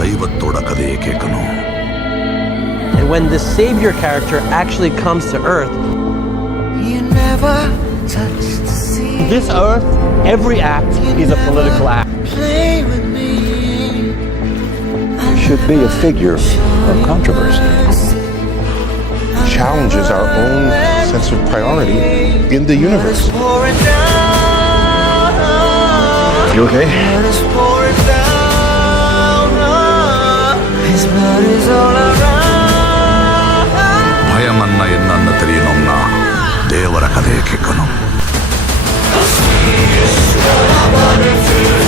ದೈವತ್ತೋಡ ಕಥೆಯೇ ಕೇಕನು. And when the savior character actually comes to earth, You never touch the sea. this earth, every act is a political act. Play with me. Should be a figure of controversy. Challenges our own sense of priority in the universe. Pouring down. You okay? Blood is pouring down. His blood is all around. ಭಯಮನ್ನ ಎನ್ನನ್ನ ತೆರೆಯನೊನ್ನ ದೇವರ ಕಥೆಯೇ ಕೇಕನು. I wanna feel